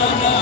Nana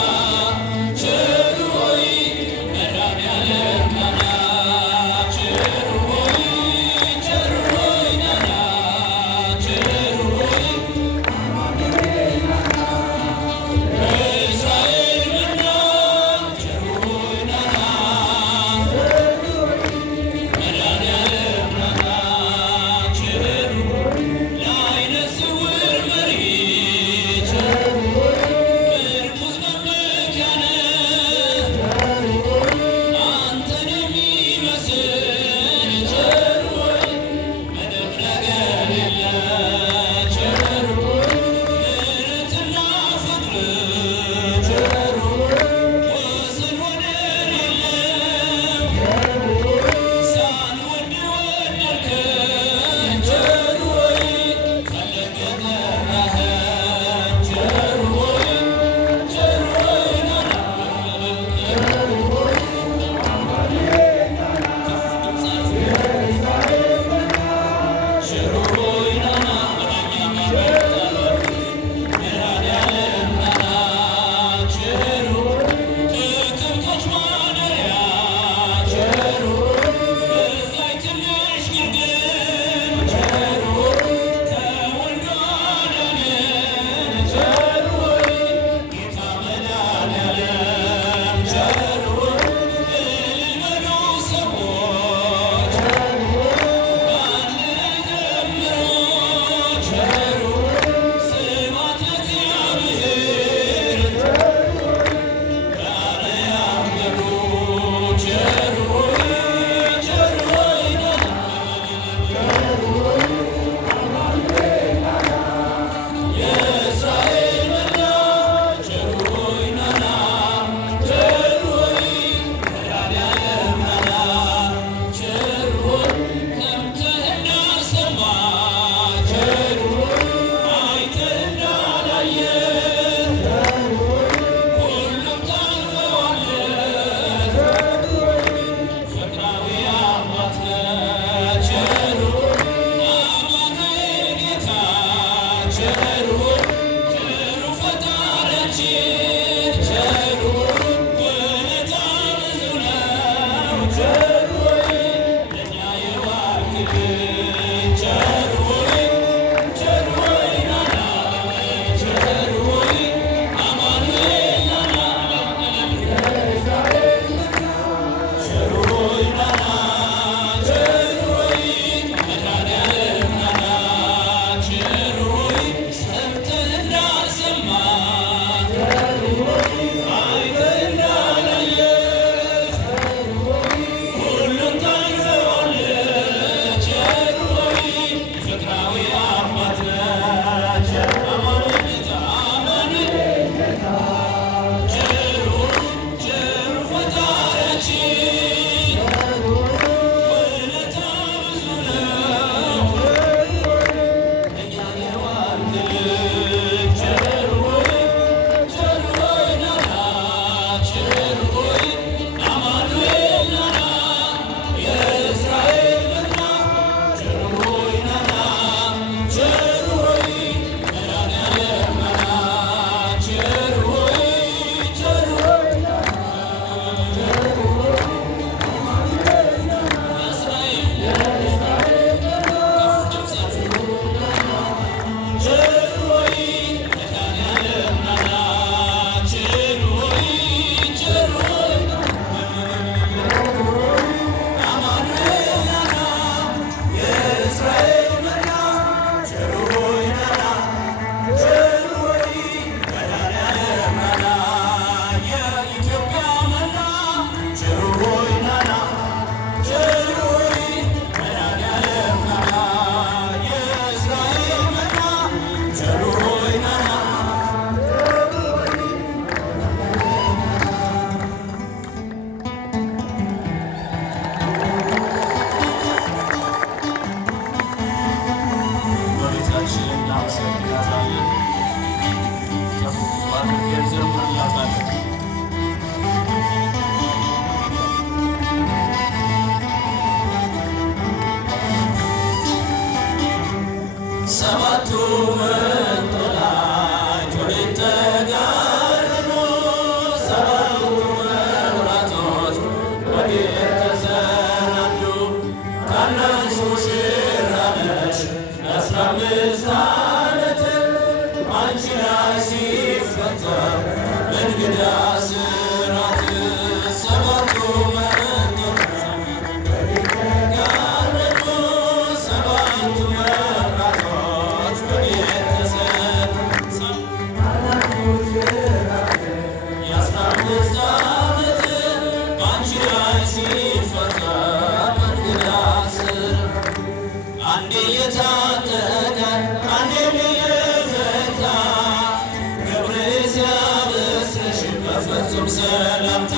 ሰላምታ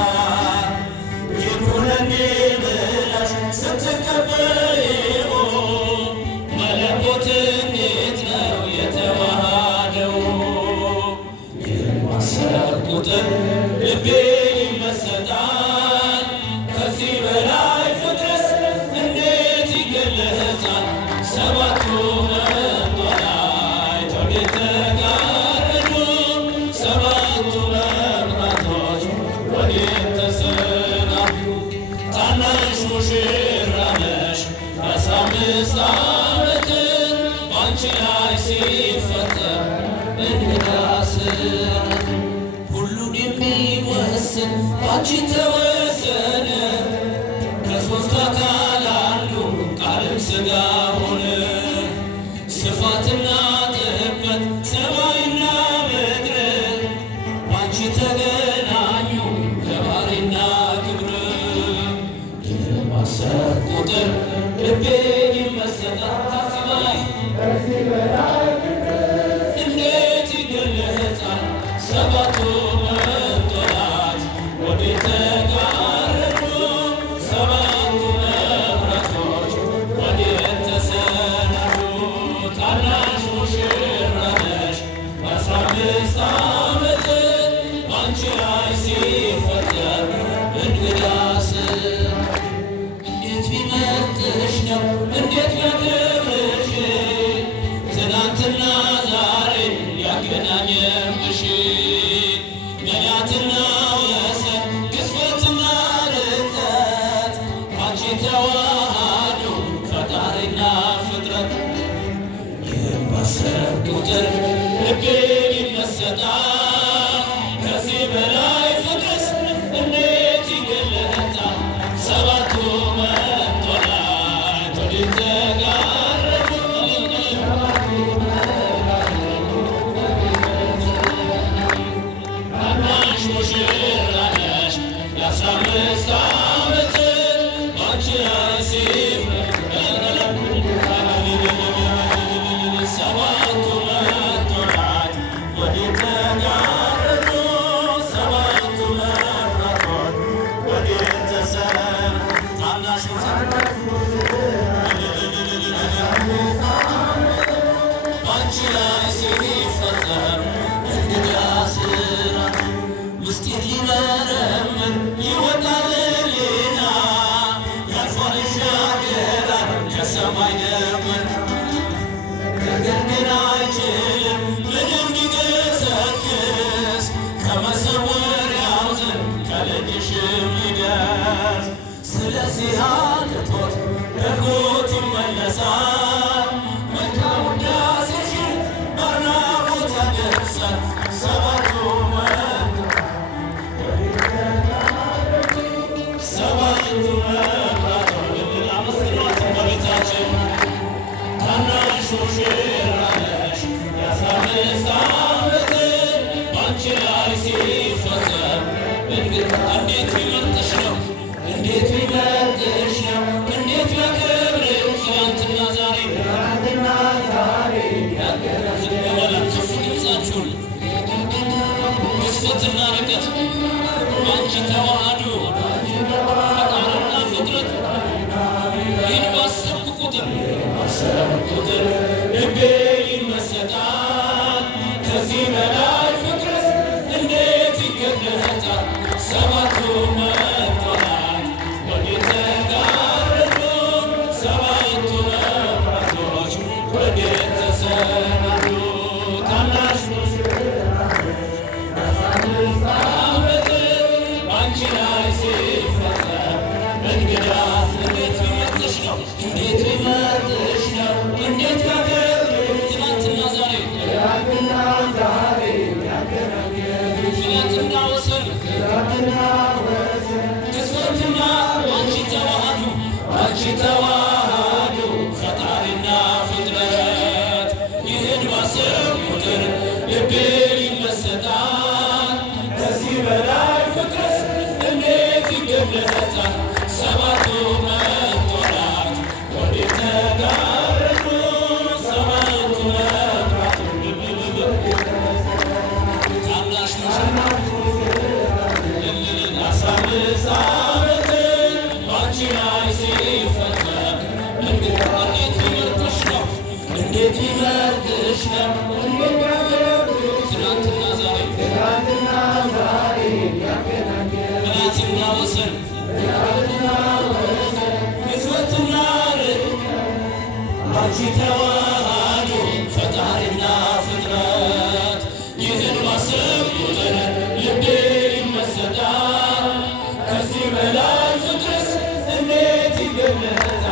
ይኩነኒ ብለሽ ስትቀበይው መለኮት እንዴት ነው የተዋሃደው? የማሰብ ቁጥር ልቤ ይመሰጣል። ከዚህ በላይ ፍቅርስ እንዴት ይገለጣል? ሰባቱ መንጦላዕት ወዴት ተጋረዱ? ሰባቱ መብራቶች ወዴት ተሰናዱ? ታናሽ ሙሽራ ነሽ የ15 ዓመት ባንቺ ላይ ሲፈጠር እንግዳ ስራት ሁሉን የሚወስን ባንቺ ተወሰነ። ከሦስቱ አካል አንዱ ቃልም ሥጋ ሆነ። ስፋትና ጥበት ሰማይና ምድር ባንቺ ተገናኙ ከባሕርና ክብር። የማሰብ ቁጥር ልቤ ይመሰጣል። ከዚህ በላይ እንዴት ይገለጣል? ሰባቱ መንጦላዕት ወዴት ተጋረዱ? ሰባቱ መብራቶች ወዴት ተሰናዱ? ታናሽ ሙሽራ ነሽ የ15 ዓመት ባንቺ ላይ ሲፈጠር እንግዳ ስራት እንዴት ቢመርጥሽ ነው እንዴት ቢያከብርሽ ትናንትና ዛሬ ያገናኘብሽ መላትና ወሰን ግዝፈትና ርቀት ባንቺ ተዋሃዱ ፈጣሪና ፍጥረት። የማሰብ ቁጥር ልቤ ይመሰጣል። ከዚህ በላይ ፍቅርስ እንዴት ይገለጣል? ሰባቱ መንጦላዕት ወዴት ተጋረዱ? ታናሽ ሙሽራ ነሽ የ15 ዓመት ባንቺ ላይ ሲፈጠር ሰባቱ መንጦላዕት ወዴት ተጋረዱ? ሰባቱ መብራቶች ወዴት ተሰናዱ? ታናሽ ባንቺ ላይ ሲፈጠር እንግዳ ስራት ምስጢር ሊመረምር ይወጣል ሌላ ያልፋል ይሻገራል ከሰማይ ደመና። ነገር ግን አይችልም ምንም ሊገሰግስ ከመሰወሪያው ዘንድ ከልጅሽም ሊደርስ። ስለዚህ አቅቶት በጎት ይመለሳል መልካም ውዳሴሽን በአድናቆት ያደርሳል። ሰባቱ ሰባቱ መብራቶች አመስግኗት እመቤታችን። ታናሽ ሙሽራ ነሽ የ15 ዓመት ባንቺ ላይ ሲፈጠር እንዴት ቢመርጥሽ ነው እንዴት ቢመርጥሽ ነው እንዴት ቢያከብርሽ ትናንትና ዛሬ ያገናኝ ከፍ ድምፃችሁን ግዝፈትና ርቀት ባንቺ ተዋሃዱ ፈጣሪና ፍጥረት። ይህን ባሰብኩ ቁጥር ልቤ ይመሰጣል። ከዚህ በላይ ፍቅርስ እንዴት ይገለጣል? ሰባቱ መንጦላዕት ወዴት ተጋረዱ? ሰባቱ መብራቶች ወዴት ተሰናዱ? ታናሽ የ15 ዓመት ባንቺ ላይ ሲፈጠር እንግዳ እንዴት ቢመርጥሽ ነው እንዴት ቢመርጥሽ ነው እንዴት ቢያከብርሽ ትናንትና ዛሬ ያገናኘሽ ትናንትና ወሰን ባንቺ ተዋሃዱ ፈጣሪና ፍጥረት ይህን ባሰብ ቁጥር ልቤ ይመሰጣል። ከዚህ በላይ ፍቅርስ እንዴት ይገለጻል? ሰባቱ መብራት ወዴት ተጋረዱ? ሰባቱ መብራት ታናሽ አሳምሳ ባንቺ ላይ ሲፈጸም እንዴት ይመርጥሽ ነው? እንዴት ይመርጥሽ ነው? ትናንትና ዛሬ ምናትና ወሰን ግዝበትና ርቅ ባንቺ ተዋሃዱ ፈጣሪና ፍጥረት ይህን ባሰብ ቁጥር ልቤ ይመሰጣል። ከዚህ በላይ ፍቅርስ እንዴት ይገለጻል?